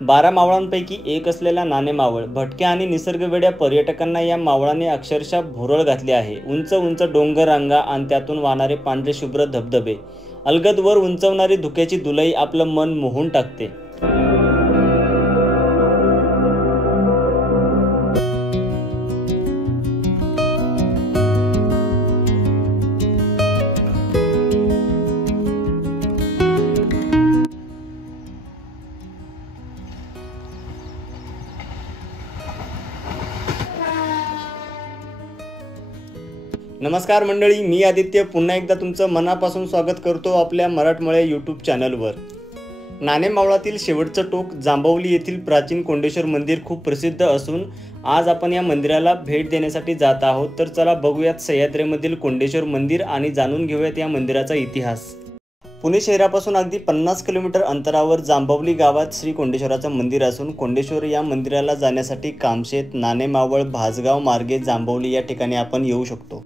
12 मावळांपैकी एक असलेला नाणे मावळ भटक्या आणि निसर्गवेड्या पर्यटकांना या मावळाने अक्षरशः भुरळ घातली आहे. उंच उंच डोंगर रांगा आणि त्यातून वाहणारे पांढरे शुभ्र धबधबे, अलगद वर उंचवणारी धुक्याची धुलई आपलं मन मोहून टाकते. नमस्कार मंडळी, मी आदित्य पुन्हा एकदा तुमचं मनापासून स्वागत करतो आपल्या मराठमोळ्या यूट्यूब चॅनलवर. नाणे मावळातील शेवटचं टोक जांभवली येथील प्राचीन कोंडेश्वर मंदिर खूप प्रसिद्ध असून आज आपण या मंदिराला भेट देण्यासाठी जात आहोत. तर चला बघूयात सह्याद्रीमधील कोंडेश्वर मंदिर आणि जाणून घेऊयात या मंदिराचा इतिहास. पुणे शहरापासून अगदी 50 किलोमीटर अंतरावर जांभवली गावात श्री कोंडेश्वराचं मंदिर असून कोंडेश्वर या मंदिराला जाण्यासाठी कामशेत, नाणे मावळ, भासगाव मार्गे जांभवली या ठिकाणी आपण येऊ शकतो.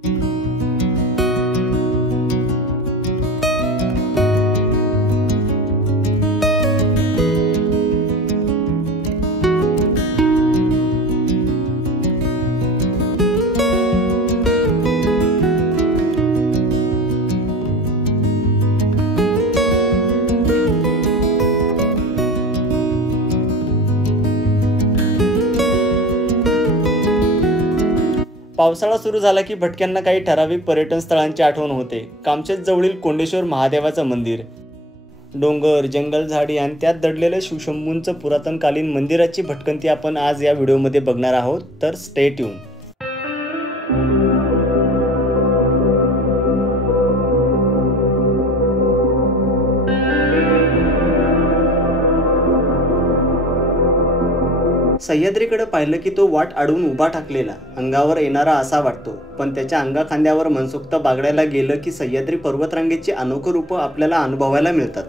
पावसाळा सुरू झाला की भटक्यांना काही ठराविक पर्यटन स्थळांची आठवण होते. कामशेत जवळील कोंडेश्वर महादेवाचं मंदिर, डोंगर, जंगल, झाडी आणि त्यात दडलेलं शिवशंभूंचं पुरातनकालीन मंदिराची भटकंती आपण आज या व्हिडिओमध्ये बघणार आहोत. तर स्टे ट्यून. सह्याद्रीकडे पाहिलं की तो वाट अडवून उभा ठाकलेला अंगावर येणारा असा वाटतो, पण त्याच्या अंगाखांद्यावर मनसोक्त बागडायला गेलं की सह्याद्री पर्वतरांगेची अनोखी रूपं आपल्याला अनुभवायला मिळतात.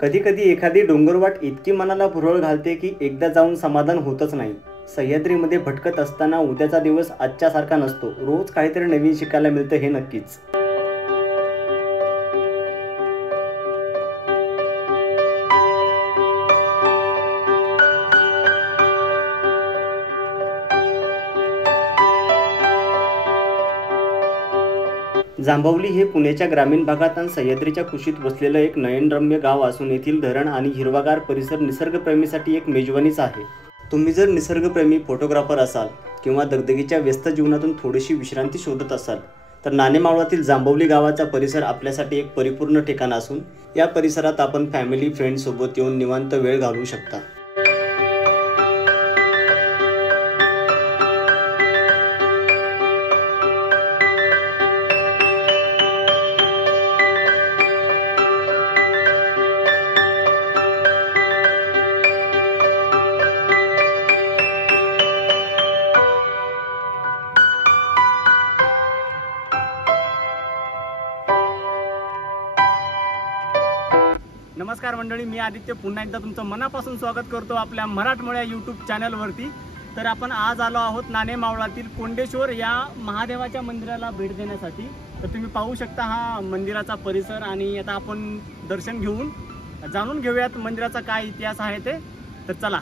कधी कधी एखादी डोंगरवाट इतकी मनाला भुरळ घालते की एकदा जाऊन समाधान होतच नाही. सह्याद्रीमध्ये भटकत असताना उद्याचा दिवस आजच्यासारखा नसतो. रोज काहीतरी नवीन शिकायला मिळतं हे नक्कीच. जांभवली हे पुण्याच्या ग्रामीण भागात आणि सह्याद्रीच्या कुशीत वसलेलं एक नयनरम्य गाव असून येथील धरण आणि हिरवागार परिसर निसर्गप्रेमीसाठी एक मेजवानीच आहे. तुम्ही जर निसर्गप्रेमी फोटोग्राफर असाल किंवा दगदगीच्या व्यस्त जीवनातून थोडीशी विश्रांती शोधत असाल तर नाणे मावळातील जांभवली गावाचा परिसर आपल्यासाठी एक परिपूर्ण ठिकाण असून या परिसरात आपण फॅमिली फ्रेंड्स सोबत येऊन निवांत वेळ घालवू शकता. नमस्कार मंडळी, मी आदित्य पुन्हा एकदा तुमचं मनापासून स्वागत करतो आपल्या मराठमोळ्या यूट्यूब चॅनलवरती. तर आपण आज आलो आहोत नाणे मावळातील कोंडेश्वर या महादेवाच्या मंदिराला भेट देण्यासाठी. तर तुम्ही पाहू शकता हा मंदिराचा परिसर आणि आता आपण दर्शन घेऊन जाणून घेऊयात मंदिराचा काय इतिहास आहे ते. तर चला.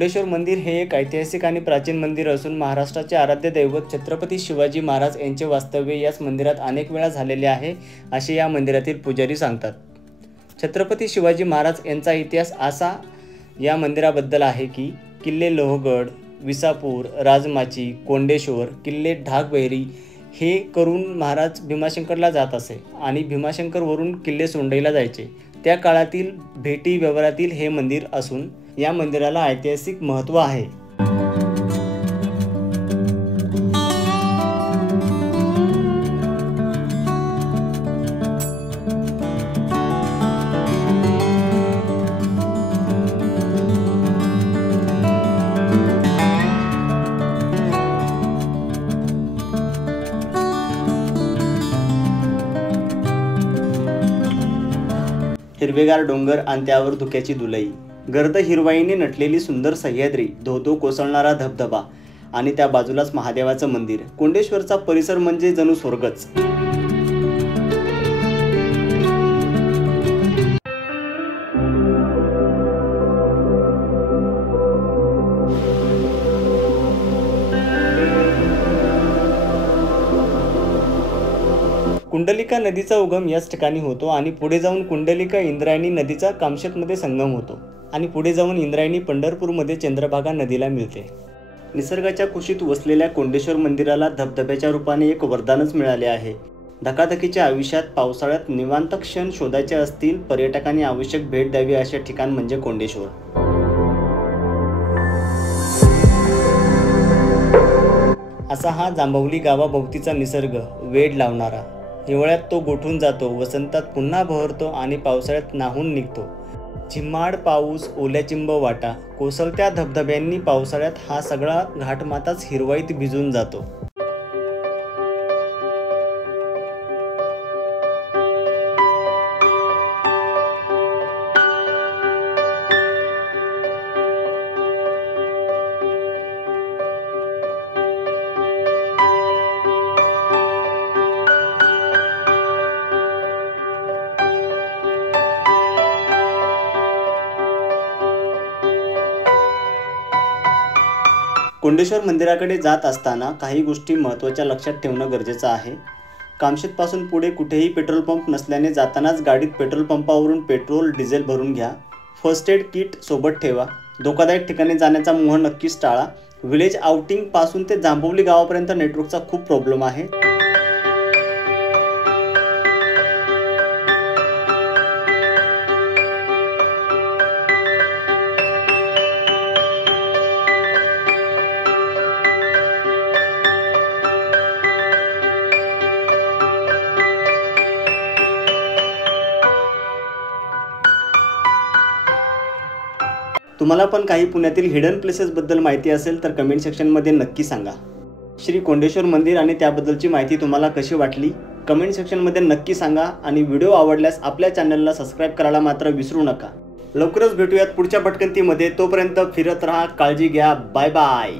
कोंडेश्वर मंदिर हे एक ऐतिहासिक आणि प्राचीन मंदिर असून महाराष्ट्राचे आराध्य दैवत छत्रपती शिवाजी महाराज यांचे वास्तव्य याच मंदिरात अनेक वेळा झालेले आहे असे या मंदिरातील पुजारी सांगतात. छत्रपती शिवाजी महाराज यांचा इतिहास असा या मंदिराबद्दल आहे की किल्ले लोहगड, विसापूर, राजमाची, कोंडेश्वर, किल्ले ढाकबैरी हे करून महाराज भीमाशंकरला जात असे आणि भीमाशंकरवरून किल्ले सोंडईला जायचे. त्या काळातील भेटी व्यवहारातील हे मंदिर असून या मंदिराला ऐतिहासिक महत्त्व आहे. हिरवेगार डोंगर आणि त्यावर धुक्याची दुलई, गर्द हिरवाईने नटलेली सुंदर सह्याद्री, धोधो कोसळणारा धबधबा आणि त्या बाजूलाच महादेवाचं मंदिर. कोंडेश्वरचा परिसर म्हणजे जणू स्वर्गच. कुंडलिका नदीचा उगम याच ठिकाणी होतो आणि पुढे जाऊन कुंडलिका इंद्रायणी नदीचा कामशेतमध्ये संगम होतो आणि पुढे जाऊन इंद्रायणी पंढरपूरमध्ये चंद्रभागा नदीला मिळते. निसर्गाच्या कुशीत वसलेल्या कोंडेश्वर मंदिराला धबधब्याच्या रूपाने एक वरदानच मिळाले आहे. धकाधकीच्या आयुष्यात पावसाळ्यात निवांत क्षण शोधायचे असतील, पर्यटकांनी आवश्यक भेट द्यावी असे ठिकाण म्हणजे कोंडेश्वर. असा हा जांभवली गावाभोवतीचा निसर्ग वेड लावणारा. हिवाळ्यात तो गोठून जातो, वसंतात पुन्हा बहरतो आणि पावसाळ्यात नाहून निघतो. झिम्माड पाऊस, ओल्याचिंब वाटा, कोसळत्या धबधब्यांनी पावसाळ्यात हा सगळा घाटमाताच हिरवाईत भिजून जातो. कोंडेश्वर मंदिराकडे जात असताना काही गोष्टी महत्त्वाच्या लक्षात ठेवणं गरजेचं आहे. कामशेतपासून पुढे कुठेही पेट्रोल पंप नसल्याने जातानाच गाडीत पेट्रोल पंपावरून पेट्रोल डिझेल भरून घ्या. फर्स्ट एड किट सोबत ठेवा. धोकादायक ठिकाणी जाण्याचा मोह नक्कीच टाळा. विलेज आउटिंगपासून ते जांभवली गावापर्यंत नेटवर्कचा खूप प्रॉब्लेम आहे. तुम्हाला पण काही पुण्यातील हिडन प्लेसेसबद्दल माहिती असेल तर कमेंट सेक्शनमध्ये नक्की सांगा. श्री कोंडेश्वर मंदिर आणि त्याबद्दलची माहिती तुम्हाला कशी वाटली कमेंट सेक्शनमध्ये नक्की सांगा आणि व्हिडिओ आवडल्यास आपल्या चॅनलला सबस्क्राईब करायला मात्र विसरू नका. लवकरच भेटूयात पुढच्या भटकंतीमध्ये. तोपर्यंत फिरत राहा, काळजी घ्या. Bye bye.